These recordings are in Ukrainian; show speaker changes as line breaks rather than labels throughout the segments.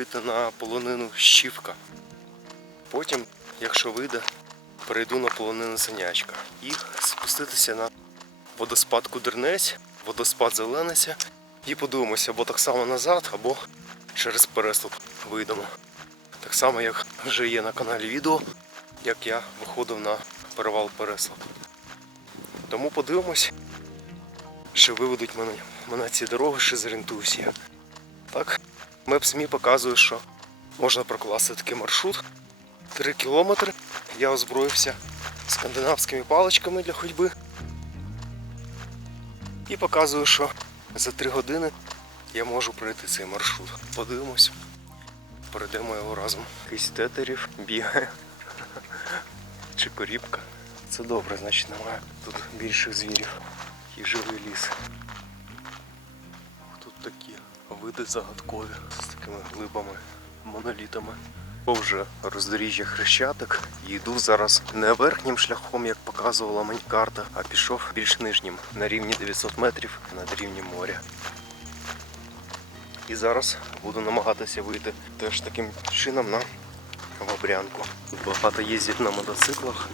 вийти на полонину Щівка. Потім, якщо вийде, перейду на полонину Синячка і спуститися на водоспад Кудернець, водоспад Зелениця і подивимося або так само назад, або через переступ вийдемо. Так само, як вже є на каналі відео, як я виходив на перевал Переслав. Тому подивимось, що виведуть мене, мене ці дороги, що зорієнтуюся я. Так, Maps.me показує, що можна прокласти такий маршрут. 3 кілометри. Я озброївся скандинавськими паличками для ходьби. І показую, що за 3 години я можу пройти цей маршрут. Подивимось. Пройдемо його разом. Якийсь тетерів бігає. Чи корібка. Це добре, значить немає тут більших звірів. І живий ліс. Види загадкові з такими глибами, монолітами. Бо вже роздоріжжя хрещатик йду зараз не верхнім шляхом, як показувала мені карта, а пішов більш нижнім на рівні 900 метрів над рівнем моря. І зараз буду намагатися вийти теж таким чином на Вабрянку. Багато їздять на мотоциклах,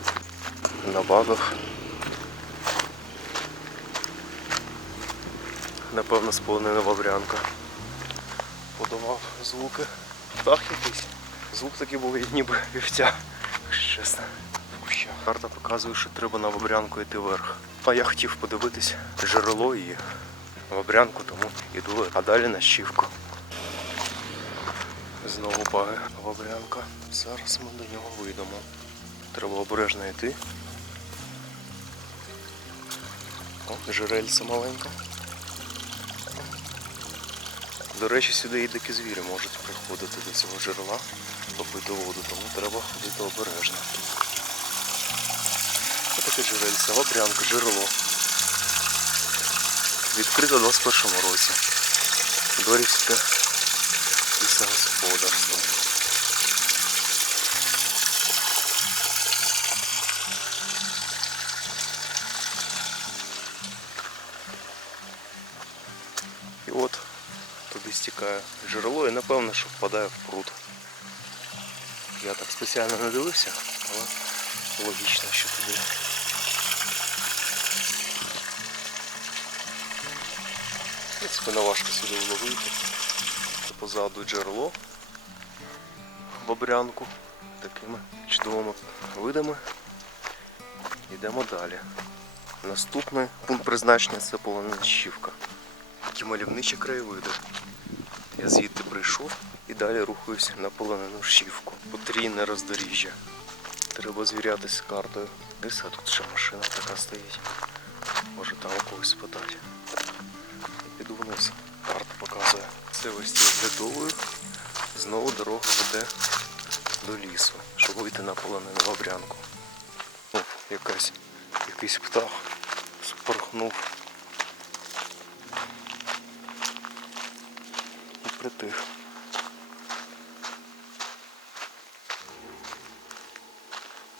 на багах. Напевно, сповнена Ваврянка. Подавав звуки. Птах якийсь. Звук такий був, ніби вівця. Якщо Чесно. в. Карта показує, що треба на Вабрянку йти вверх. А я хотів подивитись джерело і Вабрянку, тому йду, а далі на щівку. Знову баги Вабрянка. Зараз ми до нього вийдемо. Треба обережно йти. О, жерельце маленьке. До речі, сюди і дикі звірі можуть приходити до цього джерела, попити воду, тому треба ходити обережно. Ось таке джерельце, Вабрянка, джерело. Відкрито в 21 році. Дорівське лісогосподарство. Напевно, що впадає в пруд. Я так спеціально не дивився, але логічно, що туди. В принципі, не важко сюди було вийти. Позаду джерело бобрянку такими чудовими видами. Йдемо далі. Наступний пункт призначення це Полонищівка. Такі мальовничі краєвиди. Я звідти прийшов і далі рухаюсь на полонену щівку. Потрійне роздоріжжя. Треба звірятися з картою. Десь тут ще машина така стоїть. Може там у когось спитати. Піду вниз. Карта показує. Це ось ці льодовою. Знову дорога веде до лісу, щоб вийти на полонену вабрянку. О, якась, якийсь птах спорхнув. І притих.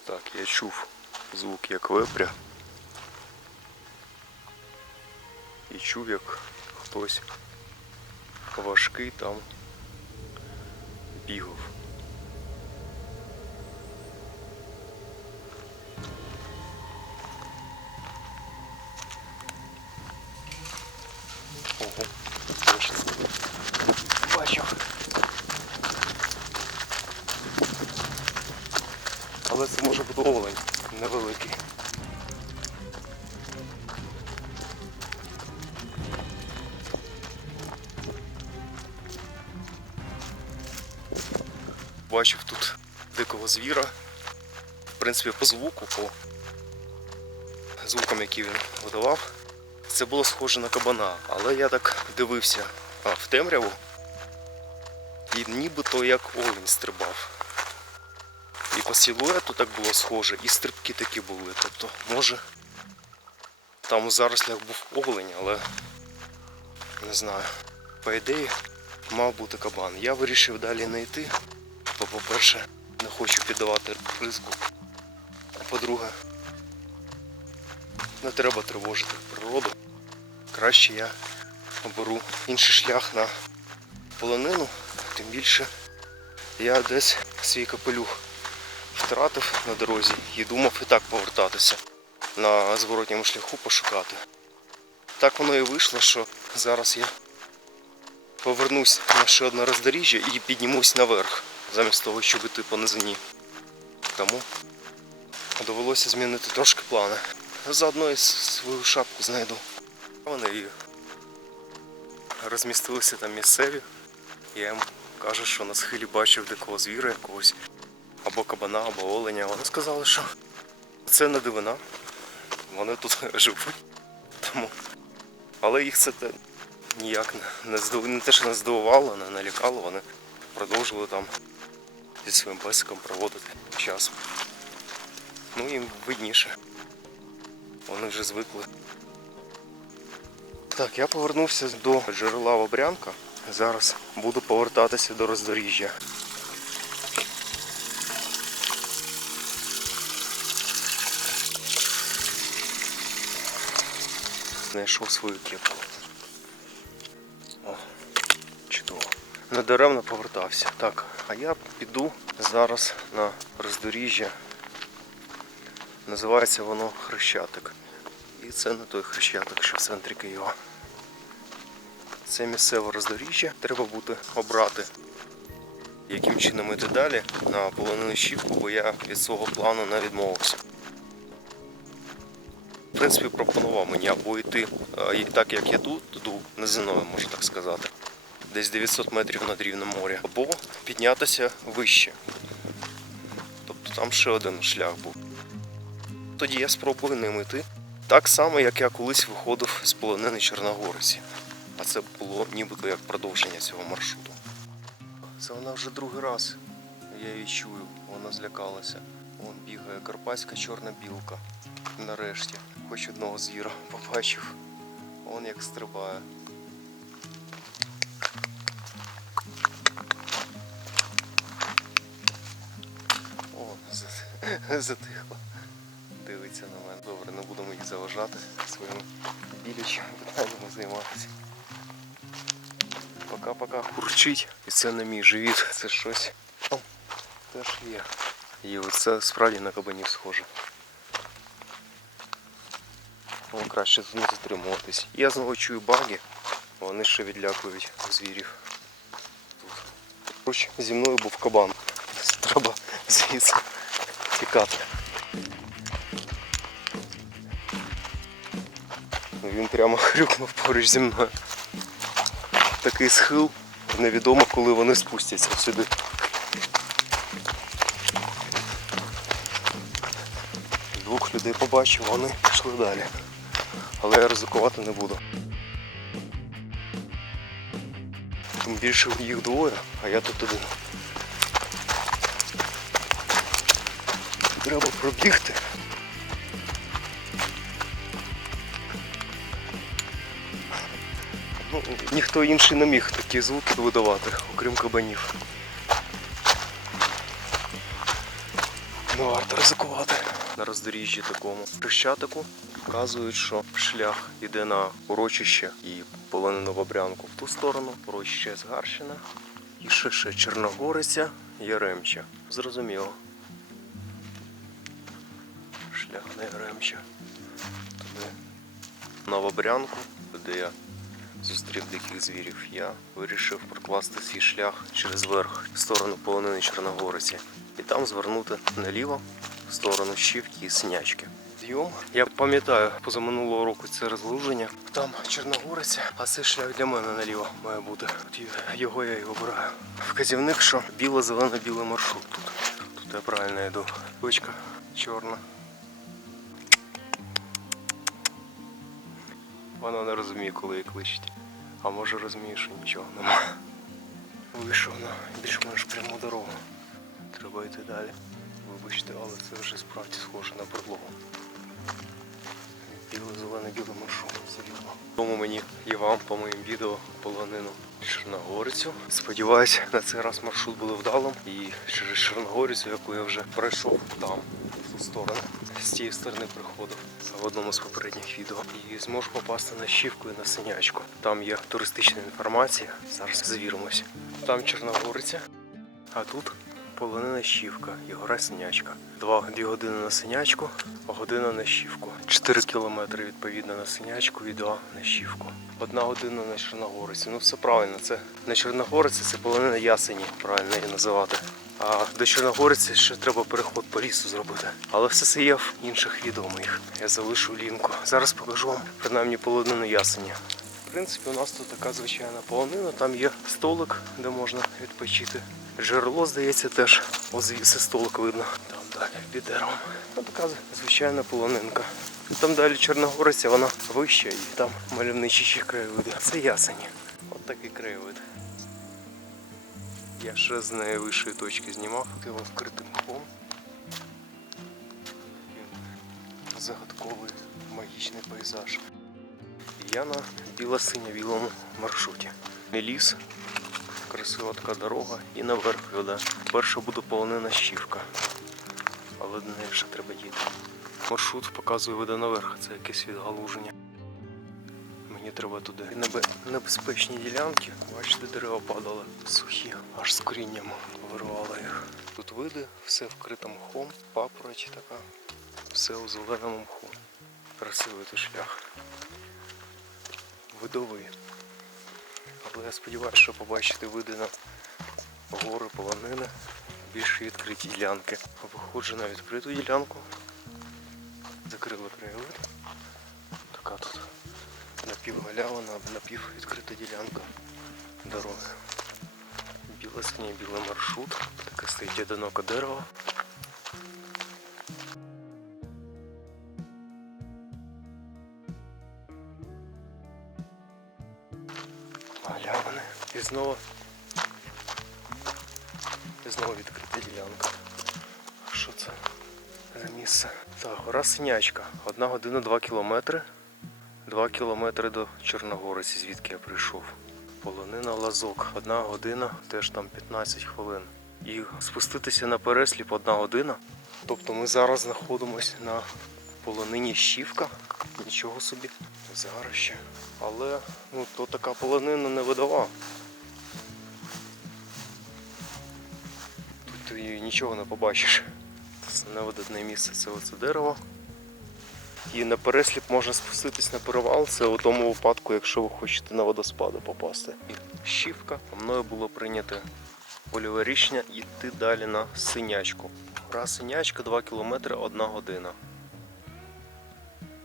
Так, я чув звук як вепря. І чув, як хтось важкий там бігав. Але це може бути олень невеликий. Бачив тут дикого звіра. В принципі, по звуку, по звукам, які він видавав, це було схоже на кабана. Але я так дивився в темряву, і нібито як олень стрибав. І по силуету так було схоже, і стрибки такі були. Тобто, може, там у зарослях був олень, але не знаю. По ідеї, мав бути кабан. Я вирішив далі не йти. Бо, по-перше, не хочу піддавати ризику. А по-друге, не треба тривожити природу. Краще я оберу інший шлях на полонину Тим більше я десь свій капелюх втратив на дорозі і думав і так повертатися на зворотньому шляху пошукати. Так воно і вийшло, що зараз я повернусь на ще одне роздоріжжя і піднімусь наверх, замість того, щоб іти по низині. Тому довелося змінити трошки плани. Заодно і свою шапку знайду. Вони і розмістилися там місцеві. Я їм кажу, що на схилі бачив дикого звіра якогось, або кабана, або оленя. Вони сказали, що це не дивина. Вони тут живуть. Тому. Але їх це ніяк не, не, здив... не те, що не здивувало, не налякало, вони продовжували там зі своїм песиком проводити час. Ну їм видніше. Вони вже звикли. Так, я повернувся до джерела Обрянка. Зараз буду повертатися до роздоріжжя. Знайшов свою кепку. О, чудово. Недаремно повертався. Так, а я піду зараз на роздоріжжя. Називається воно Хрещатик. І це не той хрещатик, що в центрі Києва. Це місцеве роздоріжжя. Треба буде обрати, яким чином йти далі на полонину щівку, бо я від свого плану не відмовився. В принципі, пропонував мені або йти е, так, як я тут, туди низиною, можна так сказати, десь 900 метрів над рівнем моря, або піднятися вище. Тобто там ще один шлях був. Тоді я спробую ним йти. Так само, як я колись виходив з полонини Чорногориці. А це було нібито як продовження цього маршруту. Це вона вже другий раз. Я її чую, вона злякалася. Вон бігає карпатська чорна білка. Нарешті. Хоч одного звіра побачив. Вон як стрибає. О, затихло. Дивиться на мене. Добре, не будемо їх заважати своїми білячими питаннями займатися. Пока-пока хурчить. І це не мій живіт, це щось. О, теж є. І оце справді на кабанів схоже. О, краще не затримуватись. Я знову чую баги, вони ще відлякують звірів. Поруч зі мною був кабан. Треба звідси тікати. Він прямо хрюкнув поруч зі мною. Такий схил, невідомо, коли вони спустяться сюди. Двох людей побачив, вони пішли далі. Але я ризикувати не буду. Тим більше їх двоє, а я тут один. Треба пробігти. Ну, ніхто інший не міг такі звуки видавати, окрім кабанів. Не варто ризикувати. На роздоріжжі такому хрещатику вказують, що шлях іде на урочище і полонену Бобрянку в ту сторону, урочище Згарщина. І ще ще Чорногориця, Яремча. Зрозуміло. Шлях на Яремча. Туди. На Бобрянку, де я зустрів диких звірів, я вирішив прокласти свій шлях через верх в сторону полонини Чорногориці там звернути наліво в сторону Щівки і Синячки. Зйом. Я пам'ятаю позаминулого року це розлуження. Там Чорногориця, а це шлях для мене наліво має бути. Його я і обираю. Вказівник, що біло-зелено-білий маршрут тут. Тут я правильно йду. Точка чорна. Вона не розуміє, коли її кличуть. А може розуміє, що нічого немає. Вийшов на більш-менш пряму дорогу. Треба йти далі. Вибачте, але це вже справді схоже на берлогу. Білий зелений білий маршрут, серйозно. Тому мені і вам по моїм відео полонину Чорногорицю. Сподіваюсь, на цей раз маршрут буде вдалим. І через Чорногорицю, яку я вже пройшов там, в ту сторону. З тієї сторони приходив в одному з попередніх відео. І зможу попасти на щівку і на синячку. Там є туристична інформація. Зараз звіримось. Там Чорногориця, а тут полонина щівка і гора синячка. Два, дві години на синячку, а година на щівку. Чотири кілометри відповідно на синячку і два на щівку. Одна година на Чорногориці. Ну все правильно, це на Чорногориці це полонина ясені, правильно її називати. А до Чорногориці ще треба переход по лісу зробити. Але все це є в інших відео моїх. Я залишу лінку. Зараз покажу вам принаймні полонину ясені. В принципі, у нас тут така звичайна полонина, там є столик, де можна відпочити. Джерело, здається, теж Ось звідси столик видно. Там далі під деревом. Ну, така звичайна полонинка. Там далі Чорногориця, вона вища і там мальовничі краєвиди. Це ясені. От такий краєвид. Я ще з найвищої точки знімав, його вкритим. Він Загадковий магічний пейзаж. Я на біло-синьо-білому маршруті. Ліс, красива дорога і наверх веде. Перша буде полонина щівка. Але до неї ще треба дійти. Маршрут показує веде наверх, це якесь відгалуження. Мені треба туди. Небе- Небезпечні ділянки. Бачите, дерева падали сухі, аж з корінням вирвало їх. Тут види, все вкрито мхом, папороть така, все у зеленому мху. Красивий тут шлях. Видовий. Але я сподіваюся, що побачите види гори, полонини, більш відкриті ділянки. Виходжу на відкриту ділянку. Закрила краєвид. Така тут напівгалявина, напіввідкрита ділянка дороги. Біле синє білий маршрут. Таке стоїть одиноке дерево. Синячка. Одна година 2 кілометри. 2 кілометри до Чорногориці, звідки я прийшов. Полонина лазок. Одна година, теж там 15 хвилин. І спуститися на пересліп одна година. Тобто ми зараз знаходимося на полонині Щівка. Нічого собі. Зараз ще. Але ну, то така полонина не видава. Тут ти нічого не побачиш. Це невидатне місце це оце дерево. І на пересліп можна спуститись на перевал. Це у тому випадку, якщо ви хочете на водоспади попасти. Щівка. Мною було прийнято польове рішення йти далі на синячку. Гора синячка 2 км 1 година.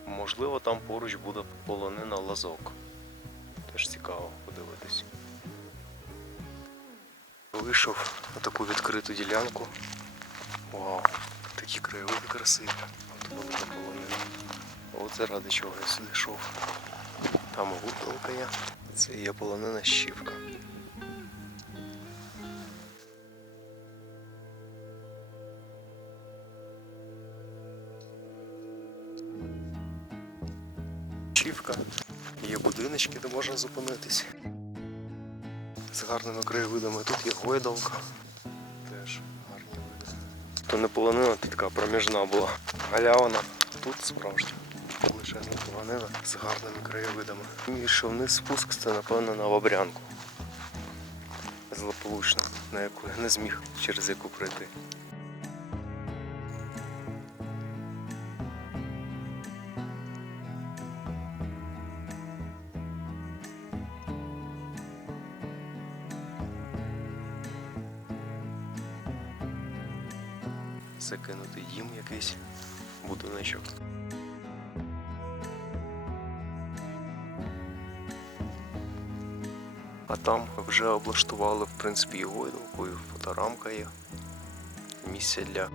Можливо, там поруч буде полонина лазок. Теж цікаво подивитись. Вийшов на таку відкриту ділянку. Вау, такі краєвиди красиві. От велика полонина. Оце ради чого я сюди йшов. Там гуталка є. Це є полонина щівка. Щівка. Є будиночки, де можна зупинитись. З гарними краєвидами. Тут є гойдалка. Теж гарні види. То не полонина, то така проміжна була. Галявина. Тут справжня. Величезна полонина з гарними краєвидами. І що вниз спуск це напевно на Обрянку. Злополучно, на яку я не зміг через яку пройти. Закинутий дім якийсь, будиночок. А там вже облаштували в принципі і гойдалку, і фоторамка є. Місце для